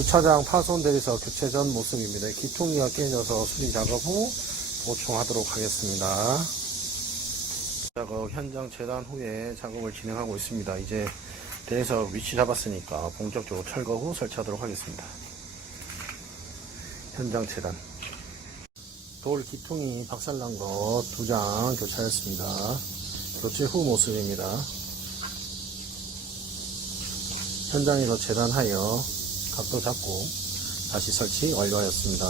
주차장 파손대에서 교체 전 모습입니다. 기통기가 깨져서 수리 작업 후 보충하도록 하겠습니다. 작업 현장 재단 후에 작업을 진행하고 있습니다. 이제 대에서 위치 잡았으니까 본격적으로 철거 후 설치하도록 하겠습니다. 현장 재단. 돌 기통이 박살난 거 2장 교체하였습니다. 교체 후 모습입니다. 현장에서 재단하여 각도 잡고 다시 설치 완료하였습니다.